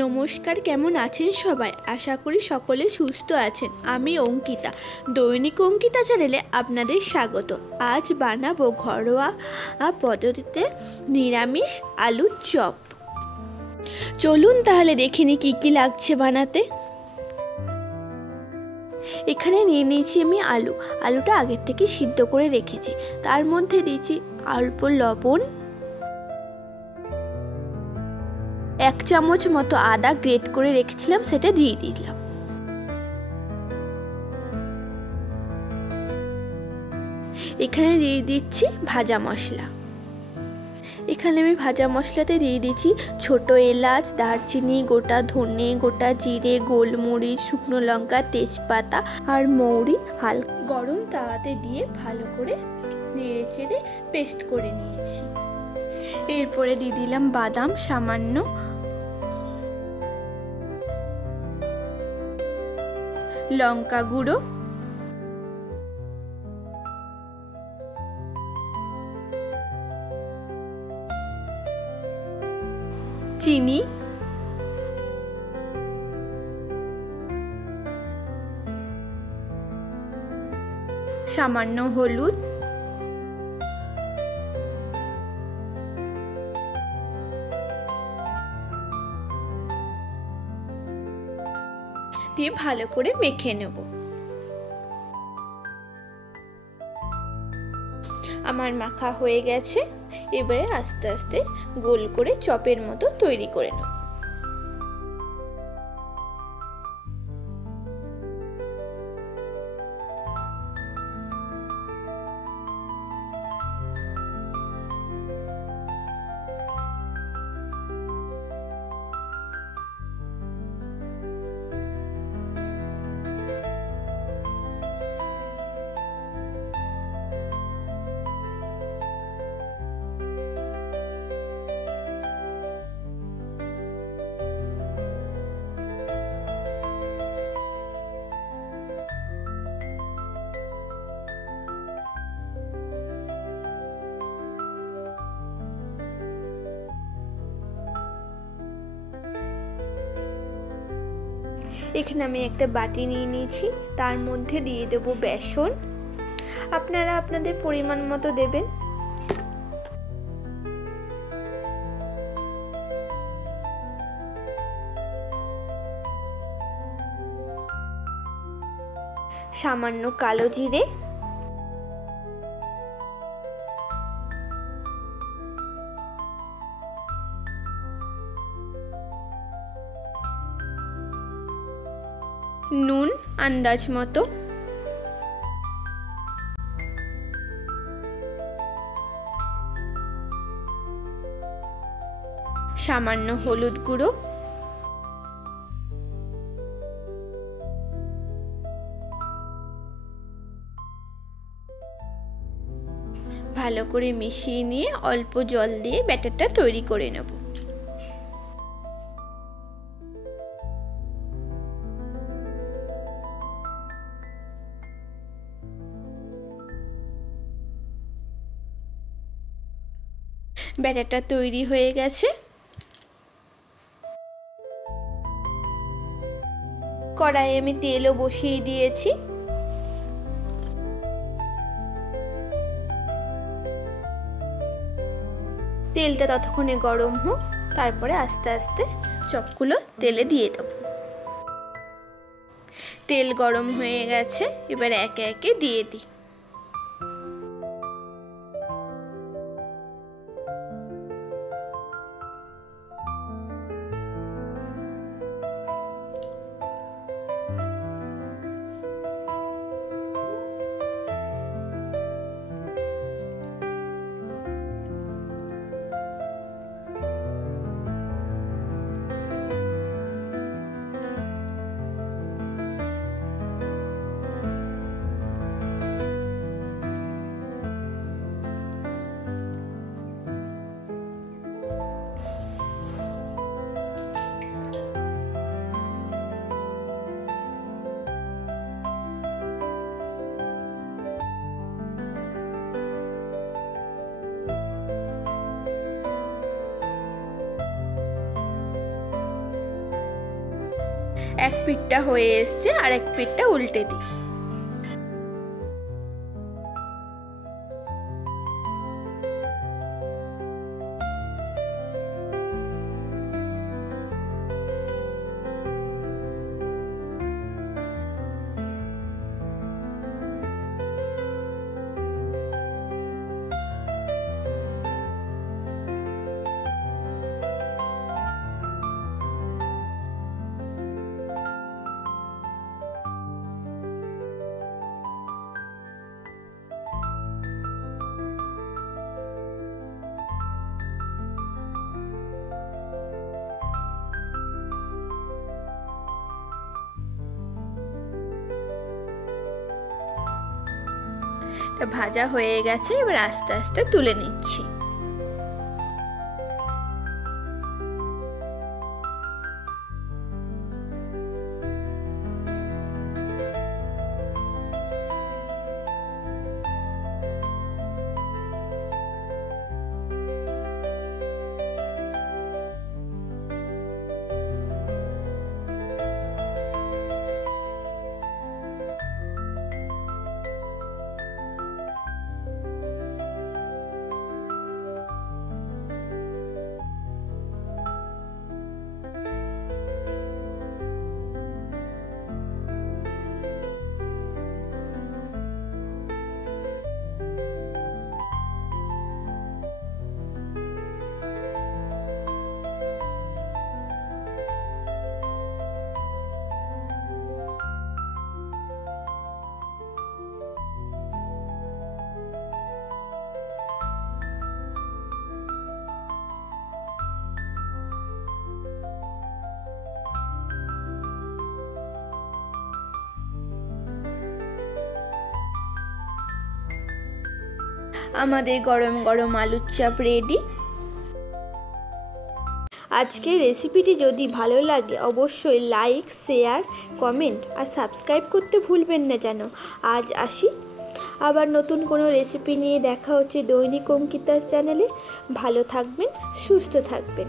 নমস্কার, কেমন আছেন সবাই? আশা করি সকলে সুস্থ আছেন। আমি অঙ্কিতা, দৈনিক অঙ্কিতা চ্যানেলে আপনাদের স্বাগত। আজ বানাবো ঘরোয়া পদ্ধতিতে নিরামিষ আলুর চপ। চলুন তাহলে দেখে নিই কী কী লাগছে বানাতে। এখানে নিয়ে নিয়েছি আমি আলুটা আগের থেকে সিদ্ধ করে রেখেছি। তার মধ্যে দিয়েছি অল্প লবণ, 1 চামচ মতো আদা গ্রেট করে রেখেছিলাম, সেটা দিয়ে দিলাম। এখানে দিয়ে দিচ্ছি ভাজা মশলা। এখানে আমি ভাজা মশলাতে দিয়ে দিচ্ছি ছোট এলাচ, দারচিনি, গোটা ধনে, গোটা জিরে, গোলমরিচ, শুকনো লঙ্কা, তেজপাতা আর মৌরি গরম তাওয়াতে দিয়ে ভালো করে নেড়ে চেড়ে পেস্ট করে নিয়েছি। এরপরে দিয়ে দিলাম বাদাম সামান্য, লঙ্কা গুঁড়ো, চিনি, সামান্য হলুদ, দিয়ে ভালো করে মেখে নেব। আমার মাখা হয়ে গেছে। এবারে আস্তে আস্তে গোল করে চপের মতো তৈরি করে নেব। এখানে আমি একটা বাটি নিয়ে নিয়েছি, তার মধ্যে দিয়ে দেব বেসন। আপনারা আপনাদের পরিমাণ মতো দেবেন। সামান্য কালো জিরে, নুন আন্দাজ মতো, সামান্য হলুদ গুঁড়ো, ভালো করে মিশিয়ে নিয়ে অল্প জল দিয়ে ব্যাটারটা তৈরি করে নেব। ব্যাটারটা তৈরি হয়ে গেছে। কড়াইয়ে আমি তেলও বসিয়ে দিয়েছি। তেলটা ততক্ষণে গরম হোক, তারপরে আস্তে আস্তে চপগুলো তেলে দিয়ে দেব। তেল গরম হয়ে গেছে, এবার একে একে দিয়ে দিই। এক পিঠটা হয়ে এসছে, আর এক পিঠটা উল্টে দিই। ভাজা হয়ে গেছে, এবার আস্তে আস্তে তুলে নিচ্ছি। আমাদের গরম গরম আলুর চাপ রেডি। আজকের রেসিপিটি যদি ভালো লাগে অবশ্যই লাইক, শেয়ার, কমেন্ট আর সাবস্ক্রাইব করতে ভুলবেন না যেন। আজ আসি, আবার নতুন কোনো রেসিপি নিয়ে দেখা হচ্ছে দৈনিক অঙ্কিতার চ্যানেলে। ভালো থাকবেন, সুস্থ থাকবেন।